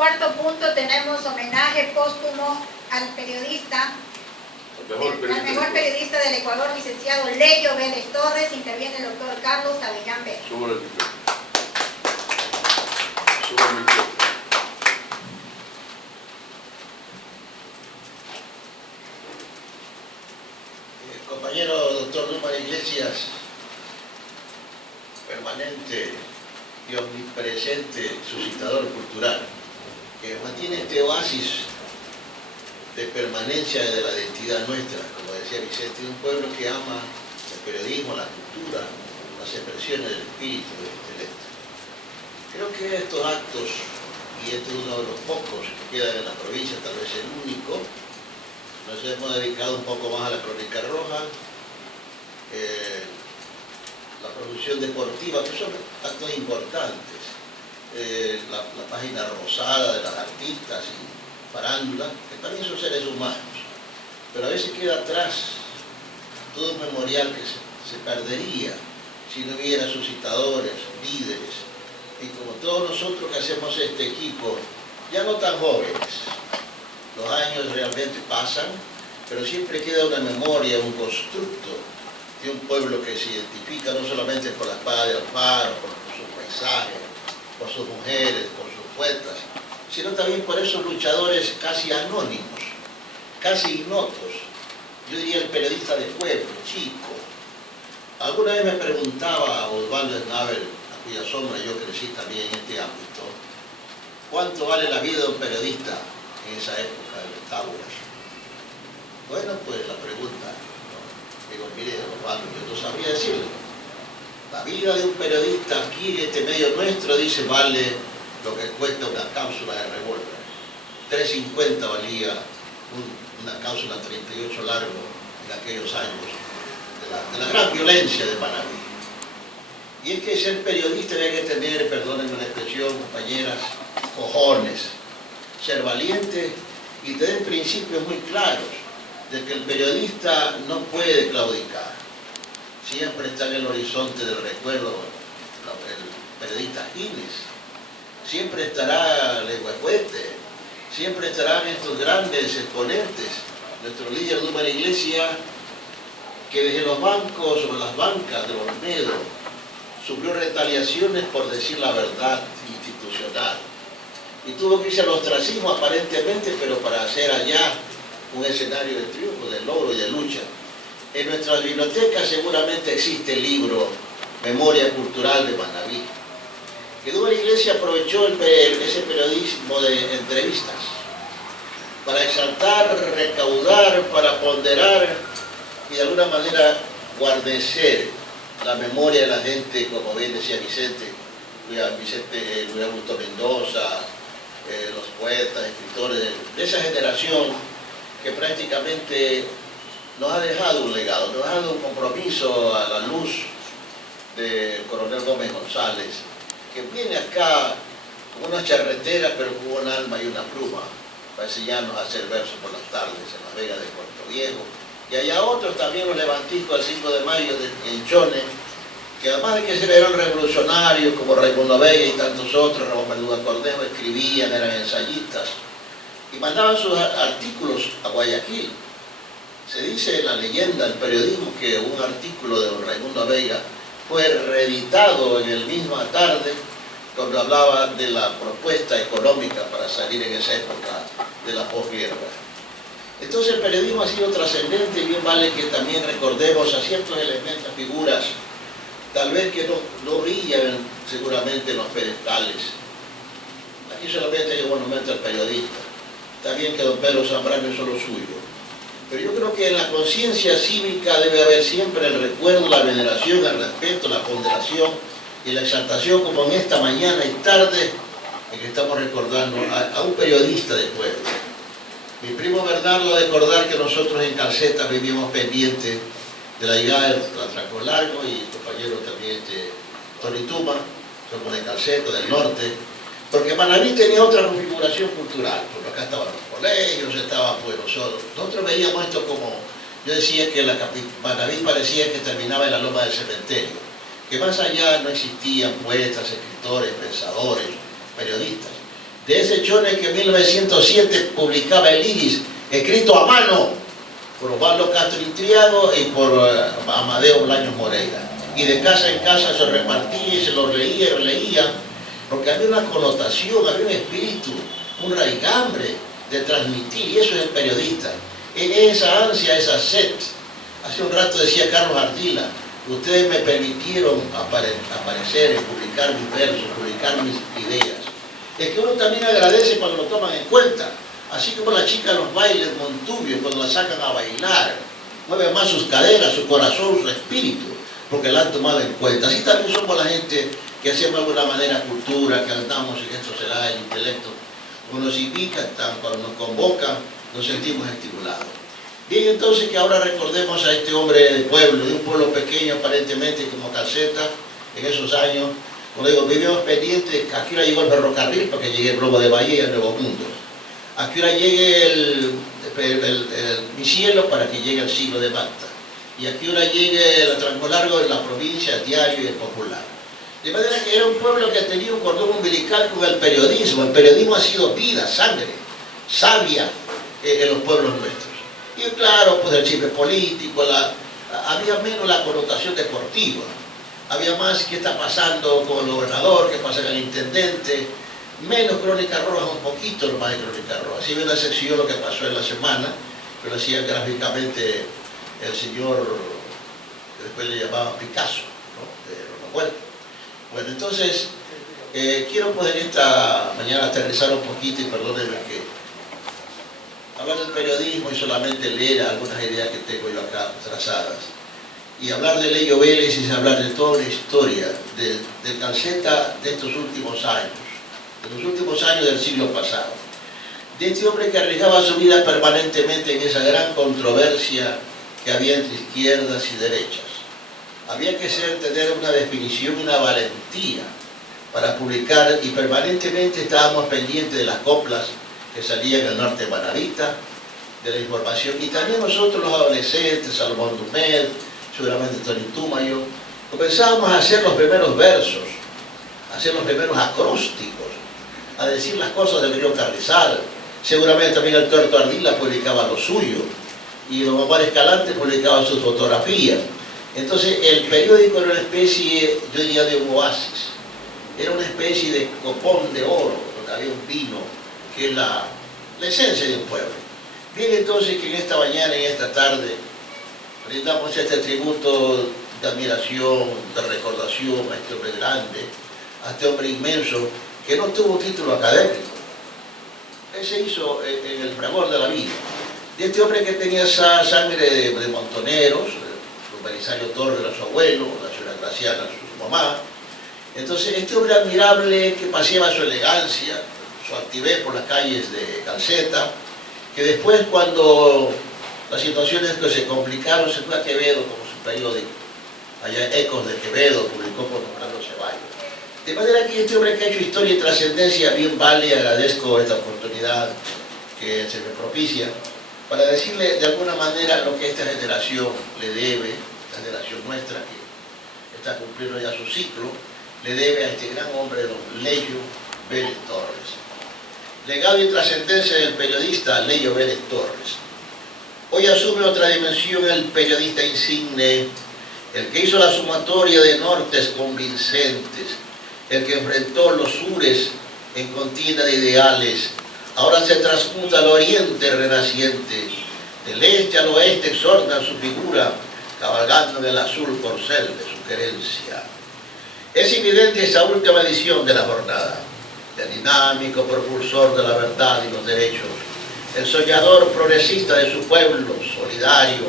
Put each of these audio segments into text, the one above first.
cuarto punto tenemos homenaje póstumo al periodista, al mejor periodista del Ecuador, licenciado Leyo Vélez Torres. Interviene el doctor Carlos Avellán Vélez. Compañero doctor Dumas Iglesias, permanente y omnipresente suscitador cultural, que mantiene este oasis de permanencia de la identidad nuestra, como decía Vicente, de un pueblo que ama el periodismo, la cultura, las expresiones del espíritu, del intelecto. Creo que estos actos, y este es uno de los pocos que quedan en la provincia, tal vez el único, nos hemos dedicado un poco más a la crónica roja, la producción deportiva, que son actos importantes, la página rosada de las artistas y farándula, que también son seres humanos, pero a veces queda atrás todo un memorial que se perdería si no hubiera suscitadores, líderes, y como todos nosotros que hacemos este equipo, ya no tan jóvenes, los años realmente pasan, pero siempre queda una memoria, un constructo de un pueblo que se identifica no solamente por la espada de Alfaro, por sus paisajes, por sus mujeres, por sus poetas, sino también por esos luchadores casi anónimos, casi ignotos. Yo diría el periodista de pueblo, chico. Alguna vez me preguntaba Osvaldo Snabel, a cuya sombra yo crecí también en este ámbito, ¿cuánto vale la vida de un periodista en esa época de los tabulas? Bueno, pues la pregunta, ¿no? Digo, mire, Osvaldo, yo no sabría decirlo. La vida de un periodista aquí en este medio nuestro, dice, vale lo que cuesta una cápsula de revólver. 3.50 valía una cápsula 38 largo en aquellos años de la gran violencia de Manabí. Y es que ser periodista había que tener, perdónenme la expresión, compañeras, cojones, ser valiente y tener principios muy claros de que el periodista no puede claudicar. Siempre está en el horizonte del recuerdo el periodista Gines, siempre estará Leguacuete, siempre estarán estos grandes exponentes, nuestro líder Dumas Iglesias, que desde los bancos o las bancas de Olmedo sufrió retaliaciones por decir la verdad institucional y tuvo que irse al ostracismo aparentemente, pero para hacer allá un escenario de triunfo, de logro y de lucha. En nuestras bibliotecas seguramente existe el libro Memoria Cultural de Manabí, que Dumas Iglesias aprovechó ese periodismo de entrevistas para exaltar, recaudar, para ponderar y de alguna manera guarnecer la memoria de la gente, como bien decía Vicente, Luis Augusto Mendoza, los poetas, escritores de esa generación que prácticamente nos ha dejado un legado, nos ha dado un compromiso a la luz del coronel Gómez González, que viene acá con una charretera, pero con un alma y una pluma, para enseñarnos a hacer versos por las tardes en las vegas de Puerto Viejo. Y allá otros también, los levantiscos del 5 de mayo en Chone, que además de que eran revolucionarios como Raimundo Vega y tantos otros, Ramón Verduga Cornejo, escribían, eran ensayistas y mandaban sus artículos a Guayaquil. Se dice en la leyenda del periodismo que un artículo de don Raimundo Vega fue reeditado en el misma tarde cuando hablaba de la propuesta económica para salir en esa época de la posguerra. Entonces el periodismo ha sido trascendente y bien vale que también recordemos a ciertos elementos, figuras, tal vez que no brillan seguramente en los pedestales. Aquí solamente hay un monumento al periodista. Está bien que don Pedro Zambrano hizo lo suyo, pero yo creo que en la conciencia cívica debe haber siempre el recuerdo, la veneración, el respeto, la ponderación y la exaltación, como en esta mañana y tarde en que estamos recordando a un periodista del pueblo. Mi primo Bernardo de recordar que nosotros en Calceta vivimos pendientes de la llegada del Atraco Largo y el compañero también Tony Tuma, somos de Calceta, del norte, porque Manabí tenía otra configuración cultural, porque acá estaban los colegios, estaba pues nosotros veíamos esto como, yo decía que Manabí parecía que terminaba en la loma del cementerio, que más allá no existían poetas, escritores, pensadores, periodistas, de ese chone que en 1907 publicaba el Iris, escrito a mano por Osvaldo Castro Intriago y por Amadeo Bolaños Moreira. Y de casa en casa se repartía y se lo leía y releía, porque había una connotación, había un espíritu, un raigambre de transmitir, y eso es el periodista. Esa ansia, esa sed. Hace un rato decía Carlos Ardila, ustedes me permitieron aparecer, publicar mis versos, publicar mis ideas. Es que uno también agradece cuando lo toman en cuenta. Así como la chica en los bailes Montubio, cuando la sacan a bailar, mueve más sus caderas, su corazón, su espíritu, porque la han tomado en cuenta. Así también somos la gente que hacemos de alguna manera cultura, que andamos en esto será el intelecto. Cuando nos invitan, cuando nos convocan, nos sentimos estimulados. Bien, entonces que ahora recordemos a este hombre del pueblo, de un pueblo pequeño aparentemente como Calceta, en esos años, cuando digo, vivimos pendientes, a qué hora llegó el ferrocarril para que llegue el Globo de Bahía y el Nuevo Mundo. A qué hora llegue mi cielo para que llegue el siglo de Malta. Y a qué hora llegue el Transmolargo de la provincia, el Diario y el Popular. De manera que era un pueblo que tenía un cordón umbilical con el periodismo. El periodismo ha sido vida, sangre, savia en los pueblos nuestros. Y claro, pues el chisme político, había menos la connotación deportiva. Había más qué está pasando con el gobernador, qué pasa con el intendente. Menos crónica roja, un poquito más de crónica roja. Así ve la sección lo que pasó en la semana, pero lo hacía gráficamente el señor, que después le llamaban Picasso, ¿no? De Romahuel. Bueno, entonces, quiero poder esta mañana aterrizar un poquito y perdónenme que hablar del periodismo y solamente leer algunas ideas que tengo yo acá trazadas. Y hablar de Leyo Vélez es hablar de toda la historia de Calceta de estos últimos años. De los últimos años del siglo pasado, de este hombre que arriesgaba su vida permanentemente en esa gran controversia que había entre izquierdas y derechas. Había que tener una definición y una valentía para publicar, y permanentemente estábamos pendientes de las coplas que salían del norte de Manavita, de la información, y también nosotros los adolescentes, Salomón Dumed, seguramente Tony Tumayo, comenzábamos a hacer los primeros versos, a hacer los primeros acrósticos, a decir las cosas del río Carrizal. Seguramente también el Tuerto Ardila publicaba lo suyo, y don Omar Escalante publicaba sus fotografías. Entonces el periódico era una especie, yo diría, de un oasis, era una especie de copón de oro, donde había un vino, que es la esencia de un pueblo. Bien, entonces que en esta mañana y en esta tarde brindamos este tributo de admiración, de recordación a este hombre grande, a este hombre inmenso, que no tuvo título académico. Él se hizo en el fragor de la vida. De este hombre que tenía esa sangre de montoneros, don Belisario Torres era su abuelo, la señora Graciana su mamá. Entonces, este hombre admirable que paseaba su elegancia, su altivez por las calles de Calceta, que después, cuando las situaciones que se complicaron, se fue a Quevedo como su periódico. Allá Ecos de Quevedo publicó con don Carlos Ceballos. De manera que este hombre que ha hecho historia y trascendencia, bien vale, agradezco esta oportunidad que se me propicia, para decirle de alguna manera lo que esta generación le debe, esta generación nuestra, que está cumpliendo ya su ciclo, le debe a este gran hombre, don Leyo Vélez Torres. Legado y trascendencia del periodista Leyo Vélez Torres. Hoy asume otra dimensión el periodista insigne, el que hizo la sumatoria de nortes convincentes, el que enfrentó los sures en contienda de ideales, ahora se transmuta al oriente renaciente, del este al oeste exhorta su figura, cabalgando en el azul corcel de su querencia. Es evidente esta última edición de la jornada, el dinámico propulsor de la verdad y los derechos, el soñador progresista de su pueblo, solidario,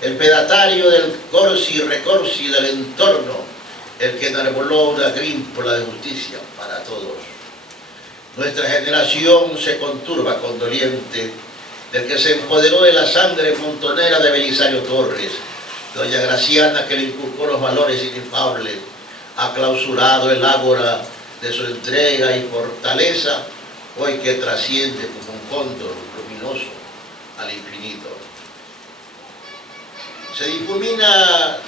el pedatario del corsi y recorsi del entorno, el que enarboló una grímpola de justicia para todos. Nuestra generación se conturba condoliente del que se empoderó de la sangre montonera de Belisario Torres, doña Graciana, que le inculcó los valores inefables, ha clausurado el ágora de su entrega y fortaleza, hoy que trasciende como un cóndor luminoso al infinito. Se difumina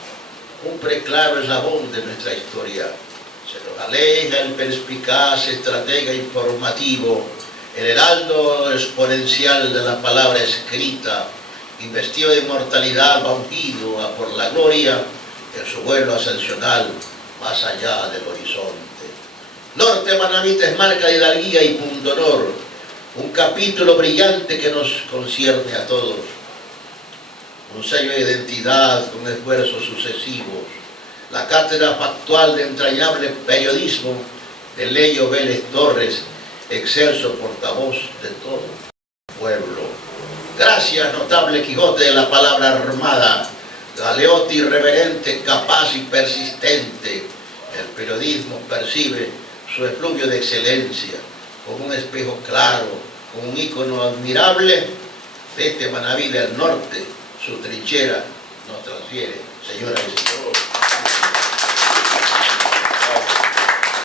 un preclaro eslabón de nuestra historia, Se nos aleja el perspicaz estratega informativo, el heraldo exponencial de la palabra escrita, investido de inmortalidad, vampiro a por la gloria en su vuelo ascensional más allá del horizonte. Norte Manavita es marca de hidalguía y pundonor, un capítulo brillante que nos concierne a todos, un sello de identidad con esfuerzos sucesivos, la cátedra factual de entrañable periodismo de Leyo Vélez Torres, excelso portavoz de todo el pueblo. Gracias, notable Quijote de la palabra armada, galeote irreverente, capaz y persistente. El periodismo percibe su efluvio de excelencia como un espejo claro, como un ícono admirable. Vete Manaví del norte, su trinchera nos transfiere, señoras y señores.